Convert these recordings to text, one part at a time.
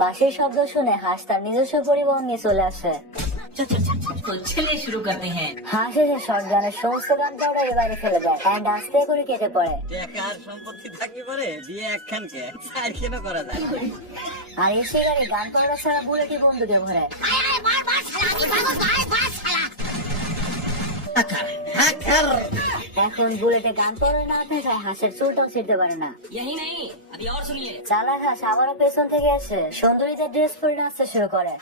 বাঁশির শব্দ শুনে হাঁস তার নিজস্ব পরিবহন নিয়ে চলে আসে। तो चलिए शुरू करते हैं। হাঁস এসে শটগানের সমস্ত গান পাউডার বাইরে ফেলে দেয় এন্ড আস্তে করে কেটে পড়ে। টাকার সম্পত্তি থাকলে পরে বিয়ে একখানকে চার কেন করা যায়। আর এই শিকারি গান পাউডার ছাড়া বুলেটই বন্দুকে ভরে। এখন বুলেটে গান পাউডার না থাকায় হাঁসের চুলটাও ছিঁড়তে পারে না। यही नहीं, अभी और सुनिए। চালাক হাঁস আবারও পেছন থেকে এসে সুন্দরীদের ড্রেস পরে নাচতে শুরু করে।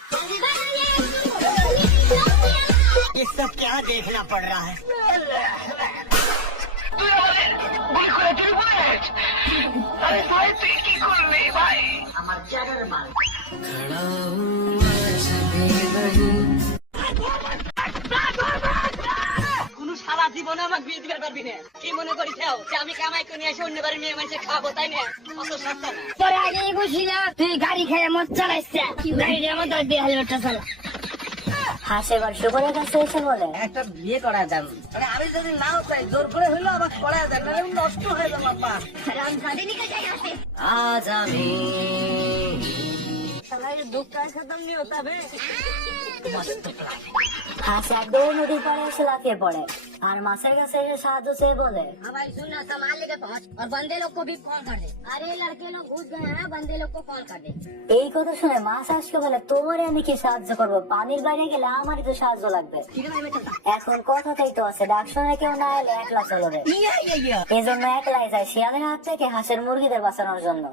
ये सब क्या देखना पड़ रहा है। কোনো সারা জীবনে আমাকে বিয়ে দিতে পারবি না। কি মনে করিস যে আমি কামাই করে নিয়ে এসে অন্য বাড়ির মেয়ে মানুষের খাবো, তাই না? অত সস্তা না। তোর আগে খুশি না তুই গাড়ি খেয়ে মদ চালাইছে গাড়ি আমার 10,000 টাকা চালা। হাঁস এবার শুভরের কাছে এসে বলে, একটা বিয়ে করা যান, মানে আমি যদি নাও চাই জোর করে হইলো আবার করা যান, নাহলে নষ্ট হয়ে যাবে আপা। রামধানি নিকে যাই আসে আজ আমি হাঁস একদম নদীর পাড়ে এসে লাফিয়ে পড়ে আর মাছের কাছে এসে সাহায্য চেয়ে বলে, हाँ भाई सुन ना सामान लेके पहुंच और बंदे लोग को भी कॉल कर दे। अरे लड़के लोग घुस गए हैं बंदे लोग को कॉल कर दे। এই কথা শুনে মাছ হাঁসকে বলে, তোমারে আমি কি সাহায্য করবো, পানির বাইরে গেলে আমারই তো সাহায্য লাগবে। এখন কথাতেই তো আছে, ডাক শুনে কেউ না এলে একলা চলবে। এই জন্য একলাই যায় শিয়ালের হাত থেকে হাঁসের মুরগিদের বাঁচানোর জন্য।